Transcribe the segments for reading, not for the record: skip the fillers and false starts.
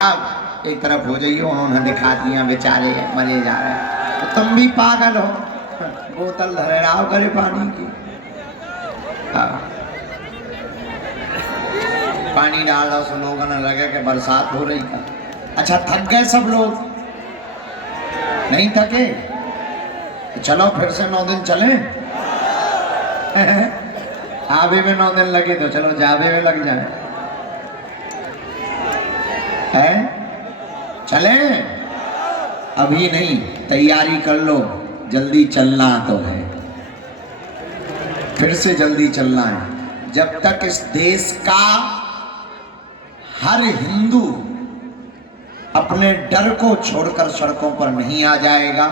अब एक तरफ हो जाइए, उन्होंने दिखा दिया, बेचारे मरे जा रहे हैं। तो तुम भी पागल हो, बोतल धरे रहो करे पानी की। पानी डाल दो, सब लोगों ने लगे कि बरसात हो रही है। अच्छा, थक गए सब लोग? नहीं थके? तो चलो फिर से 9 दिन चलें। आवे में 9 दिन लगे तो चलो जावे में लग जाए। है चले? अभी नहीं, तैयारी कर लो, जल्दी चलना तो है, फिर से जल्दी चलना है। जब तक इस देश का हर हिंदू अपने डर को छोड़कर सड़कों पर नहीं आ जाएगा,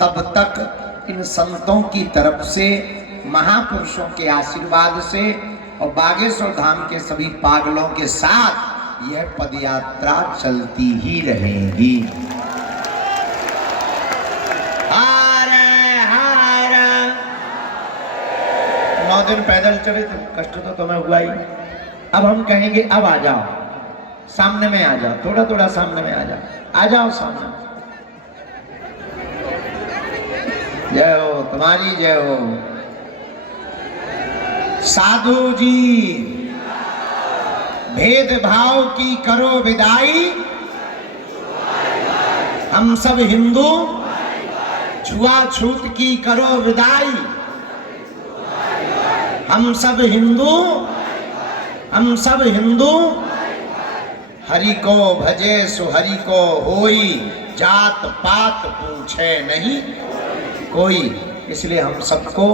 तब तक इन संतों की तरफ से, महापुरुषों के आशीर्वाद से और बागेश्वर धाम के सभी पागलों के साथ यह पदयात्रा चलती ही रहेगी। हरे हरे। 9 दिन पैदल चले तो कष्ट तो तुम्हें हुआ ही। अब हम कहेंगे अब आ जाओ, सामने में आ जाओ, थोड़ा थोड़ा सामने में आ जाओ सामने। जय हो, तुम्हारी जय हो। साधु जी, भेदभाव की करो विदाई, हम सब हिंदू छुआछूत की करो विदाई, हम सब हिंदू हरि को भजे सुहरि को होई, जात पात पूछे नहीं कोई। इसलिए हम सबको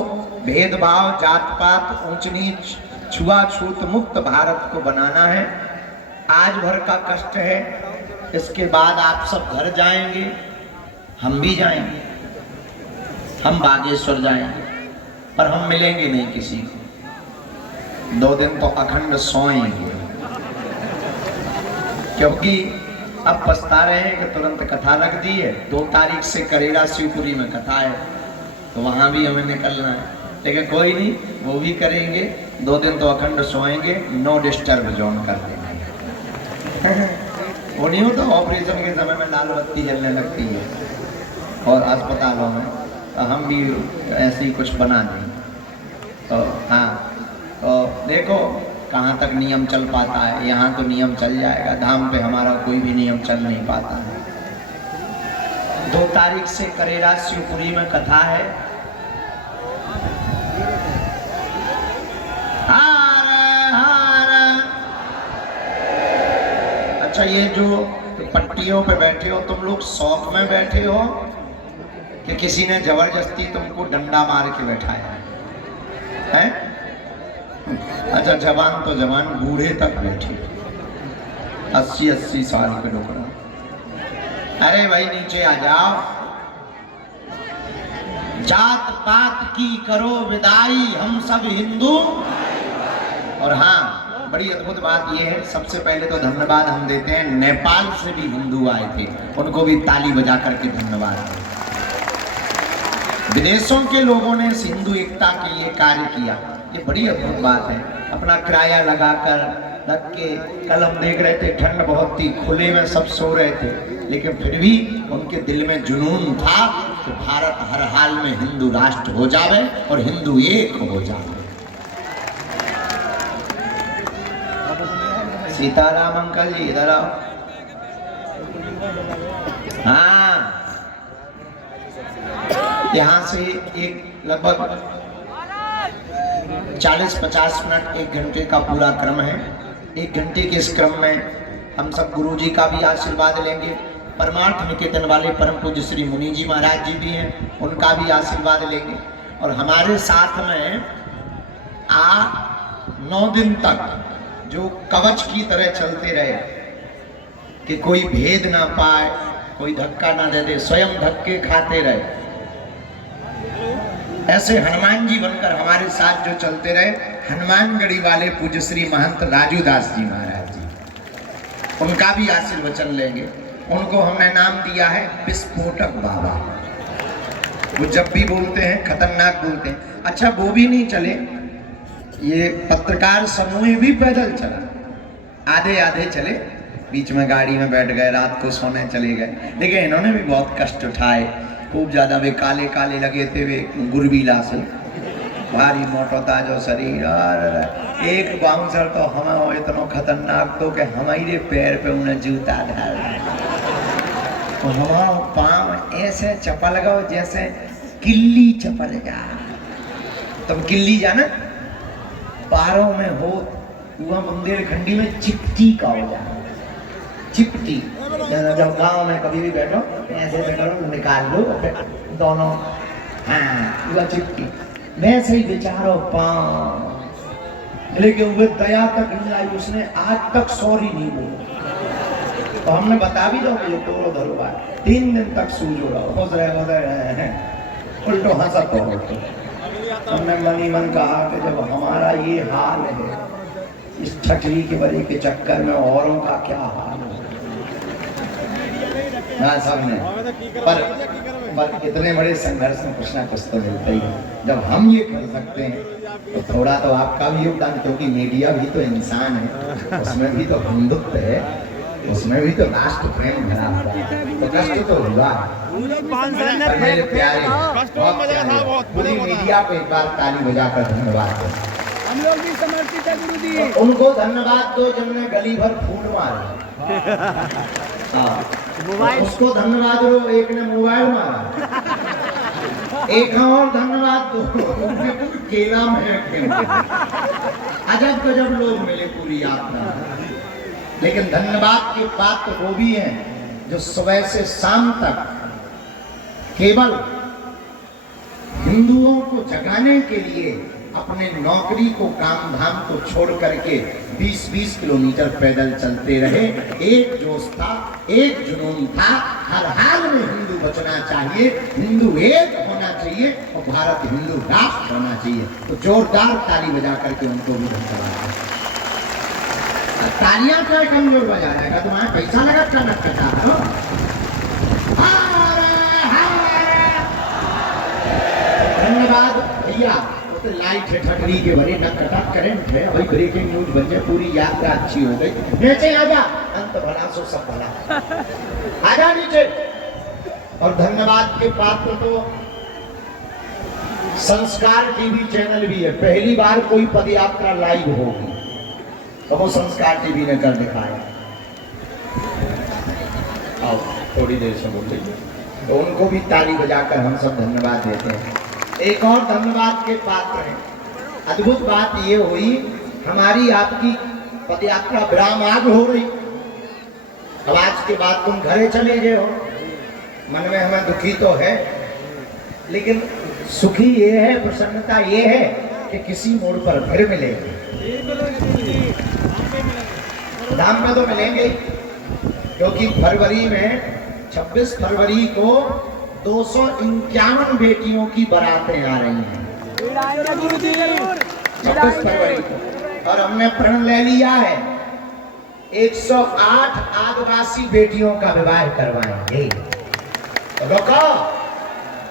भेदभाव, जात पात, ऊंच नीच, छुआछूत मुक्त भारत को बनाना है। आज भर का कष्ट है, इसके बाद आप सब घर जाएंगे, हम भी जाएंगे, हम बागेश्वर जाएंगे, पर हम मिलेंगे नहीं किसी को। 2 दिन तो अखंड सोएंगे, क्योंकि अब पछता रहे हैं कि तुरंत कथा रख दी है। 2 तारीख से करेला शिवपुरी में कथा है, तो वहां भी हमें निकलना है, लेकिन कोई नहीं, वो भी करेंगे। 2 दिन तो अखंड सोएंगे, नो डिस्टर्ब जोन कर देंगे। वो नहीं होता, ऑपरेशन के समय में लाल बत्ती जलने लगती है और अस्पतालों में, तो हम भी ऐसे ही कुछ बना दें। तो हाँ, तो देखो कहाँ तक नियम चल पाता है। यहाँ तो नियम चल जाएगा, धाम पे हमारा कोई भी नियम चल नहीं पाता है। 2 तारीख से करेला शिवपुरी में कथा है। अच्छा, ये जो पट्टियों पे बैठे हो तुम लोग, शौक में बैठे हो कि किसी ने जबरदस्ती तुमको डंडा मार के बैठाया है? अच्छा, जवान तो जवान, बूढ़े तक बैठे, 80-80 साल के लोग। अरे भाई नीचे आ जाओ। जात पात की करो विदाई, हम सब हिंदू। और हाँ, बड़ी अद्भुत बात यह है, सबसे पहले तो धन्यवाद हम देते हैं, नेपाल से भी हिंदू आए थे, उनको भी ताली बजा करके धन्यवाद। विदेशों के लोगों ने हिंदू एकता के लिए कार्य किया, ये बड़ी अद्भुत बात है। अपना किराया लगाकर रख के कलम देख रहे थे, ठंड बहुत थी, खुले में सब सो रहे थे, लेकिन फिर भी उनके दिल में जुनून था कि भारत हर हाल में हिंदू राष्ट्र हो जावे और हिंदू एक हो जावे। सीताराम अंकल जी इधर आओ। हाँ, यहाँ से एक लगभग 40-50 मिनट, 1 घंटे का पूरा क्रम है। 1 घंटे के इस क्रम में हम सब गुरु जी का भी आशीर्वाद लेंगे। परमार्थ निकेतन वाले परम पूज्य श्री मुनि जी महाराज जी भी हैं, उनका भी आशीर्वाद लेंगे। और हमारे साथ में 9 दिन तक जो कवच की तरह चलते रहे कि कोई भेद ना पाए, कोई धक्का ना दे दे, स्वयं धक्के खाते रहे, ऐसे हनुमान जी बनकर हमारे साथ जो चलते रहे। हनुमानगढ़ी वाले पूज्य श्री महंत राजूदास जी महाराज जी, उनका भी आशीर्वचन लेंगे। उनको हमने नाम दिया है विस्फोटक बाबा। वो जब भी बोलते हैं खतरनाक बोलते हैं। अच्छा, वो भी नहीं चले, ये पत्रकार समूह भी पैदल चला, आधे आधे चले, बीच में गाड़ी में बैठ गए, रात को सोने चले गए। देखिए इन्होंने भी बहुत कष्ट उठाए, खूब ज्यादा। वे काले काले लगे थे, वे गुरबीला से, भारी मोटो था जो शरीर। और एक बाउंसर तो हमें इतना खतरनाक तो कि हमारे पैर पे उन्हें जूता डाल, तो हमारा पाँव ऐसे चपल लगाओ जैसे किल्ली चपल जा। तब किल्ली जाना पारों में हो, वह मंदिर खंडी में चिपटी का हो जाए, चिपटी। जब गांव में कभी भी बैठो ऐसे ऐसे करो, निकाल लो दोनों, हाँ वह चिपटी। वैसे ही बेचारो पाँव, लेकिन वो दया तक नहीं आई, उसने आज तक सॉरी नहीं बोला। तो हमने बता भी दो ये तोड़ो धरो, 3 दिन तक सूझ हो रहे हैं, उल्टो हंसा तो उल्टो। हमने मन ही मन कहा कि जब हमारा ये हाल है, इस ठटरी के बड़े के चक्कर में औरों का क्या हाल है ना सामने। पर इतने बड़े संघर्ष में कुछ ना कुछ तो मिलता ही है। जब हम ये कर सकते हैं तो थोड़ा तो आपका भी योगदान, क्योंकि मीडिया भी तो इंसान है, उसमें भी तो हिंदुत्व है, उसमें भी तो राष्ट्र प्रेम भरा हुआ है, तो कष्ट तो हुआ। मेरे प्यारे पूरी मीडिया को एक बार ताली बजाकर धन्यवाद दो। हम लोग भी समर्पित है गुरु जी। तो उनको धन्यवाद दो जिन्होंने गली भर फूल मारे। तो उसको धन्यवाद दो, एक ने मोबाइल मारा, एक और धन्यवाद दो केला में। अजब गजब लोग मिले पूरी यात्रा। लेकिन धन्यवाद के पात्र वो भी हैं जो सुबह से शाम तक केवल हिंदुओं को जगाने के लिए अपने नौकरी को, काम धाम को छोड़ करके 20-20 किलोमीटर पैदल चलते रहे। एक जोश था, एक जुनून था, हर हाल में हिंदू बचना चाहिए, हिंदू एक होना चाहिए और भारत हिंदू राष्ट्र होना चाहिए। तो जोरदार ताली बजा करके उनको भी धन्यवाद। तालियां तो कमजोर बजा रहेगा, तुम्हारा पैसा लगा कनक कटा हो। धन्यवाद भैया। तो लाइट है ठटरी के भरे, न कटा करंट है, अभी ब्रेकिंग न्यूज बन जाए, पूरी यात्रा अच्छी हो गई। नीचे आजा, अंत भला सो सब भला, आजा नीचे। और धन्यवाद के पात्र तो संस्कार टीवी चैनल भी है। पहली बार कोई पदयात्रा लाइव होगी तो वो संस्कार टीवी ने कर दिखाया। आओ थोड़ी देर से बोल लीजिए, तो उनको भी ताली बजाकर हम सब धन्यवाद देते हैं। एक और धन्यवाद के पात्र हैं। अद्भुत बात ये हुई, हमारी आपकी पदयात्रा विराम आग हो रही। अब आज के बाद तुम घरे चले गए हो, मन में हमें दुखी तो है, लेकिन सुखी ये है, प्रसन्नता ये है कि किसी मोड़ पर फिर मिलेंगे। धाम में तो मिलेंगे, क्योंकि फरवरी में 26 फरवरी को 251 बेटियों की बारातें आ रही हैं 26 फरवरी को। और हमने प्रण ले लिया है 108 आदिवासी बेटियों का विवाह करवाएंगे। रोको,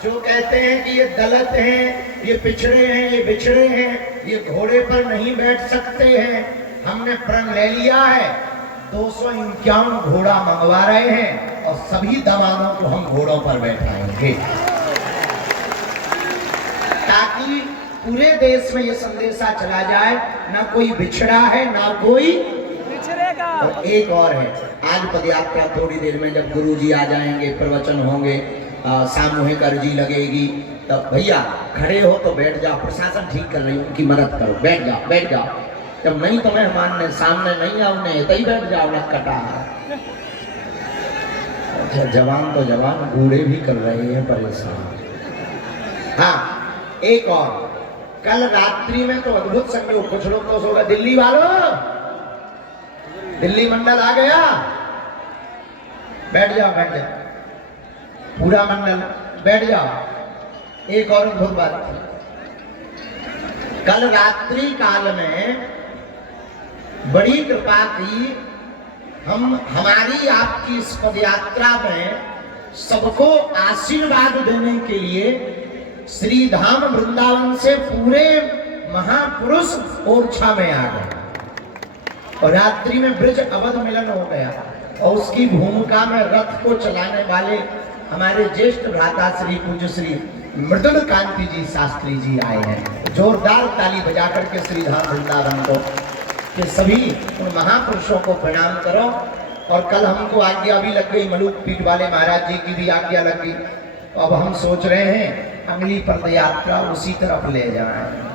जो कहते हैं कि ये दलित हैं, ये पिछड़े हैं, ये बिछड़े हैं, ये घोड़े पर नहीं बैठ सकते हैं, हमने प्रण ले लिया है 251 घोड़ा मंगवा रहे हैं और सभी दवानों को हम घोड़ों पर बैठाएंगे, ताकि पूरे देश में ये संदेशा चला जाए, ना कोई बिछड़ा है ना कोई बिछड़ेगा। और एक और है, आज पदयात्रा थोड़ी देर में जब गुरुजी आ जाएंगे, प्रवचन होंगे, सामूहिक अर्जी लगेगी, तो भैया खड़े हो तो बैठ जाओ, प्रशासन ठीक कर रही है, उनकी मदद करो, बैठ जाओ बैठ जाओ। जब नहीं तो मेहमान ने सामने नहीं आओ, तो ही बैठ जाओ, लग कटा। अच्छा, जवान तो जवान, बूढ़े भी कर रहे हैं परेशान। हाँ, एक और, कल रात्रि में तो अद्भुत संयोग, कुछ लोग तो सोगा दिल्ली वालों, दिल्ली मंडल आ गया, बैठ जाओ बैठ जाओ, पूरा मंडल बैठ जाओ। एक और अद्भुत बात, कल रात्रि काल में बड़ी कृपा की, हम हमारी आपकी इस पदयात्रा में सबको आशीर्वाद देने के लिए श्री धाम वृंदावन से पूरे महापुरुष ओरछा में आ गए और रात्रि में ब्रज अवध मिलन हो गया। और उसकी भूमिका में रथ को चलाने वाले हमारे ज्येष्ठ भ्राता श्री पूज्य श्री मृदुल कांति जी शास्त्री जी आए हैं। जोरदार ताली बजा करके श्री धाम वृंदावन को कि सभी उन महापुरुषों को प्रणाम करो। और कल हमको आज्ञा भी लग गई, मलूक पीठ वाले महाराज जी की भी आज्ञा लग गई। तो अब हम सोच रहे हैं अगली पद यात्रा उसी तरफ ले जाएं।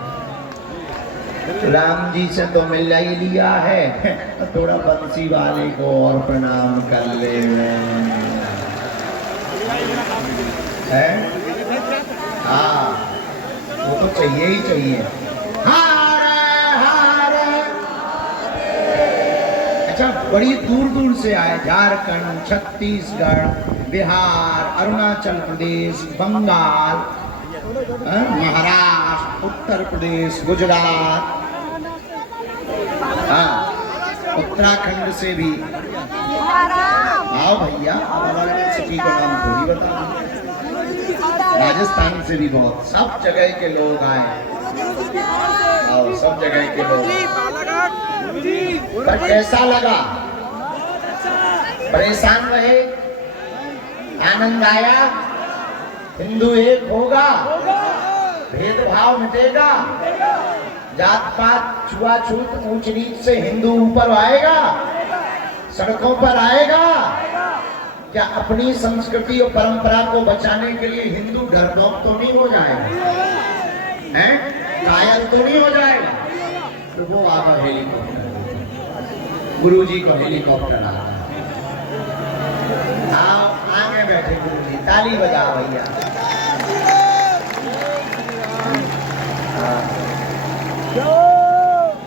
राम जी से तो मिल ही लिया है, थोड़ा बंसी वाले को और प्रणाम कर ले है। हाँ वो तो चाहिए ही चाहिए। अच्छा, बड़ी दूर दूर से आए, झारखंड, छत्तीसगढ़, बिहार, अरुणाचल प्रदेश, बंगाल, महाराष्ट्र, उत्तर प्रदेश, गुजरात, हाँ उत्तराखंड से भी आओ भैया। सिटी का नाम थोड़ी बता, राजस्थान से भी बहुत, सब जगह के लोग आए, और सब जगह के लोग। पर कैसा लगा? परेशान रहे, आनंद आया, हिंदू एक होगा, भेदभाव मिटेगा, जात पात छुआछूत ऊंच नीच से हिंदू ऊपर आएगा, सड़कों पर आएगा। क्या अपनी संस्कृति और परंपरा को बचाने के लिए हिंदू डरपोक तो नहीं हो जाएगा, हैं? कायल तो नहीं हो जाएगा? तो वो आवा हेलीकॉप्टर, गुरु जी को हेलीकॉप्टर आता। आओ आगे बैठे गुरु जी, ताली बजाओ भैया।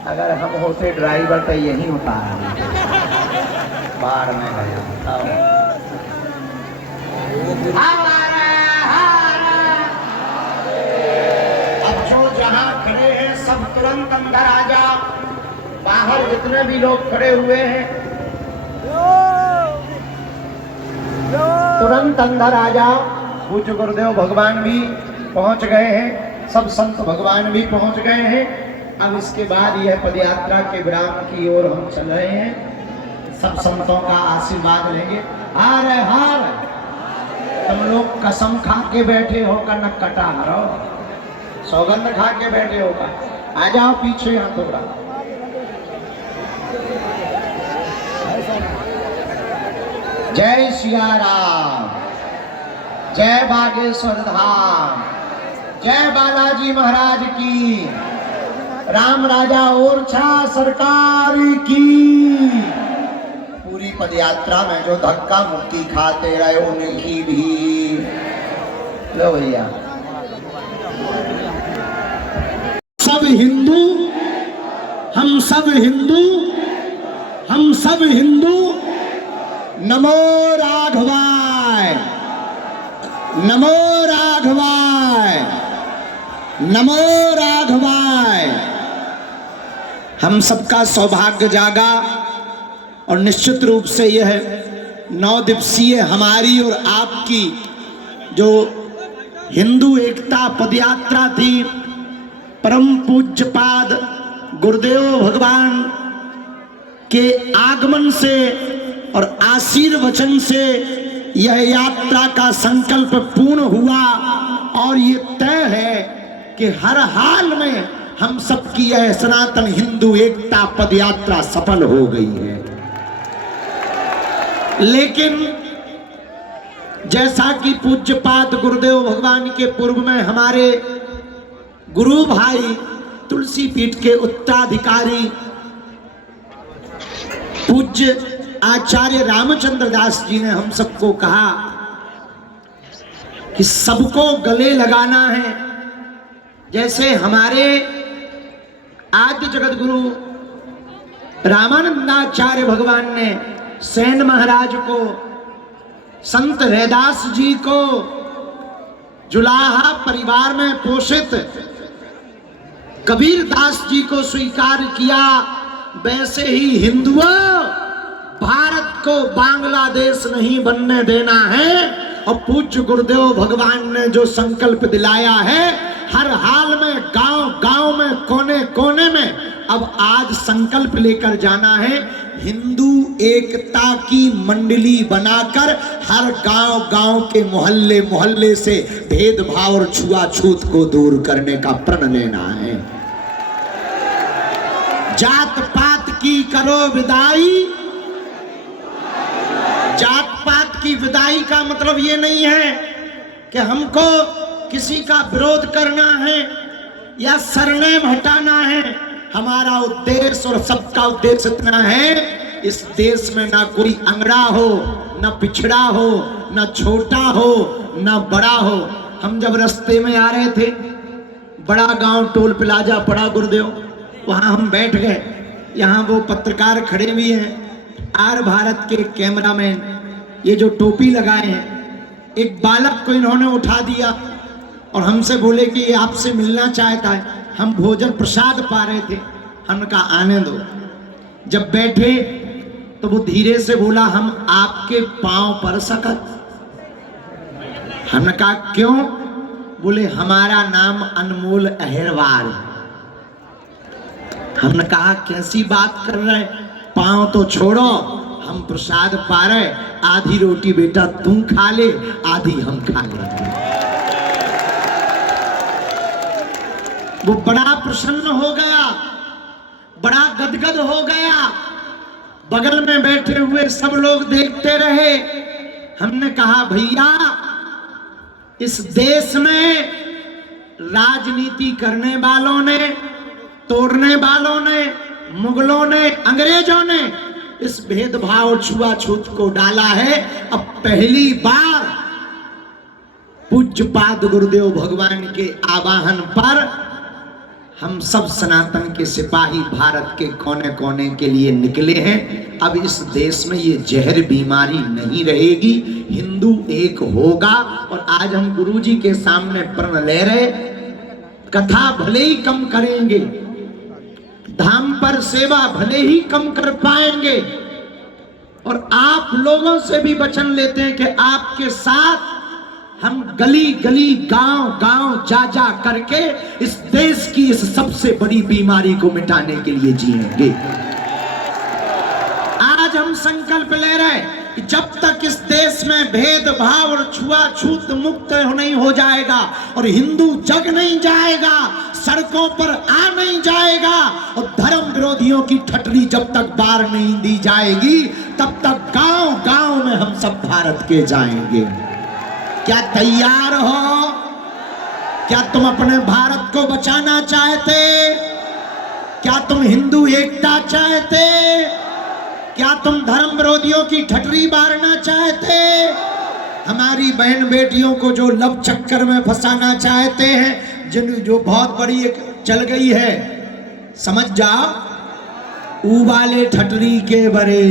अगर हम होते ड्राइवर तो यही उतारा, बाढ़ में गया। अब जो जहां खड़े हैं सब तुरंत अंदर आ जाओ। बाहर जितने भी लोग खड़े हुए हैं तुरंत अंदर आ जाओ। पूज्य गुरुदेव भगवान भी पहुंच गए हैं, सब संत भगवान भी पहुंच गए हैं। अब इसके बाद यह पदयात्रा के विराम की ओर हम चल रहे हैं। सब संतों का आशीर्वाद लेंगे। हार हार, तुम लोग कसम खा के बैठे होकर न कटा हरो, सौगंध खा के बैठे होगा। आ जाओ पीछे यहाँ थोड़ा। जय सिया राम, जय बागेश्वर धाम, जय बालाजी महाराज की, राम राजा ओरछा सरकार की। पूरी पदयात्रा में जो धक्का मुक्की खाते रहे उनकी भी लो भैया। सब हिंदू, हम सब हिंदू, हम सब हिंदू। नमो राघवाय, नमो राघवाय, नमो राघवाय। हम सबका सौभाग्य जागा और निश्चित रूप से यह 9 दिवसीय हमारी और आपकी जो हिंदू एकता पदयात्रा थी, परम पूज्यपाद गुरुदेव भगवान के आगमन से और आशीर्वचन से यह यात्रा का संकल्प पूर्ण हुआ। और ये तय है कि हर हाल में हम सबकी यह सनातन हिंदू एकता पदयात्रा सफल हो गई है। लेकिन जैसा कि पूज्यपाद गुरुदेव भगवान के पूर्व में हमारे गुरु भाई तुलसी पीठ के उत्तराधिकारी पूज्य आचार्य रामचंद्र दास जी ने हम सबको कहा कि सबको गले लगाना है। जैसे हमारे आद्य जगत गुरु रामानंदाचार्य भगवान ने सेन महाराज को, संत रैदास जी को जुलाहा परिवार में पोषित कबीर दास जी को स्वीकार किया, वैसे ही हिंदुओं भारत को बांग्लादेश नहीं बनने देना है। और पूज्य गुरुदेव भगवान ने जो संकल्प दिलाया है, हर हाल में गांव गांव में कोने कोने में अब आज संकल्प लेकर जाना है, हिंदू एकता की मंडली बनाकर हर गांव गांव के मोहल्ले मोहल्ले से भेदभाव और छुआछूत को दूर करने का प्रण लेना है। जात पात की करो विदाई। जात पात की विदाई का मतलब ये नहीं है कि हमको किसी का विरोध करना है या सरनेम हटाना है। हमारा उद्देश्य और सबका उद्देश्य इतना है, इस देश में ना कोई अंगड़ा हो, ना पिछड़ा हो, ना छोटा हो, ना बड़ा हो। हम जब रास्ते में आ रहे थे, बड़ा गांव टोल प्लाजा पड़ा गुरुदेव, वहां हम बैठ गए। यहाँ वो पत्रकार खड़े हुए हैं, आर भारत के कैमरामैन, ये जो टोपी लगाए हैं, एक बालक को इन्होंने उठा दिया और हमसे बोले कि ये आपसे मिलना चाहता है। हम भोजन प्रसाद पा रहे थे, हमने कहा आने दो। जब बैठे तो वो धीरे से बोला, हम आपके पांव पर सकत। हमने कहा क्यों? बोले हमारा नाम अनमोल अहिरवार। हमने कहा कैसी बात कर रहे, पांव तो छोड़ो, हम प्रसाद पा रहे, आधी रोटी बेटा तुम खा ले, आधी हम खा लेंगे। वो बड़ा प्रसन्न हो गया, बड़ा गदगद हो गया। बगल में बैठे हुए सब लोग देखते रहे। हमने कहा भैया, इस देश में राजनीति करने वालों ने, तोड़ने वालों ने, मुगलों ने, अंग्रेजों ने इस भेदभाव छुआछूत को डाला है। अब पहली बार पूज्यपाद गुरुदेव भगवान के आवाहन पर हम सब सनातन के सिपाही भारत के कोने कोने के लिए निकले हैं। अब इस देश में ये जहर बीमारी नहीं रहेगी, हिंदू एक होगा। और आज हम गुरुजी के सामने प्रण ले रहे, कथा भले ही कम करेंगे, धाम पर सेवा भले ही कम कर पाएंगे, और आप लोगों से भी वचन लेते हैं कि आपके साथ हम गली गली, गांव गांव जा जा करके इस देश की इस सबसे बड़ी बीमारी को मिटाने के लिए जिएंगे। आज हम संकल्प ले रहे हैं कि जब तक इस देश में भेदभाव और छुआछूत मुक्त नहीं हो जाएगा और हिंदू जग नहीं जाएगा, सड़कों पर आ नहीं जाएगा और धर्म विरोधियों की ठटरी जब तक बार नहीं दी जाएगी, तब तक गांव गांव में हम सब भारत के जाएंगे। क्या तैयार हो? क्या तुम अपने भारत को बचाना चाहते? क्या तुम हिंदू एकता चाहते? क्या तुम धर्म विरोधियों की ठटरी बारना चाहते? हमारी बहन बेटियों को जो लव चक्कर में फंसाना चाहते हैं, जो बहुत बड़ी एक चल गई है, समझ जाओ, उबाले ठटरी के बरे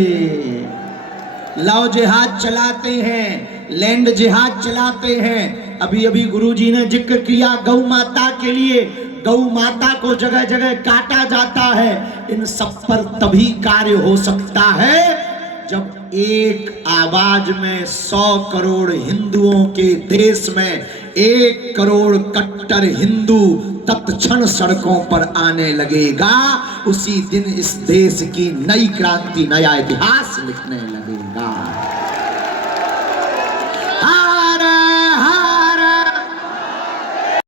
लव जिहाद चलाते हैं, लैंड जिहाद चलाते हैं। अभी अभी गुरुजी ने जिक्र किया गौ माता के लिए, गौ माता को जगह जगह काटा जाता है। इन सब पर तभी कार्य हो सकता है जब एक आवाज में 100 करोड़ हिंदुओं के देश में 1 करोड़ कट्टर हिंदू तत्क्षण सड़कों पर आने लगेगा। उसी दिन इस देश की नई क्रांति, नया इतिहास लिखने लगेगा।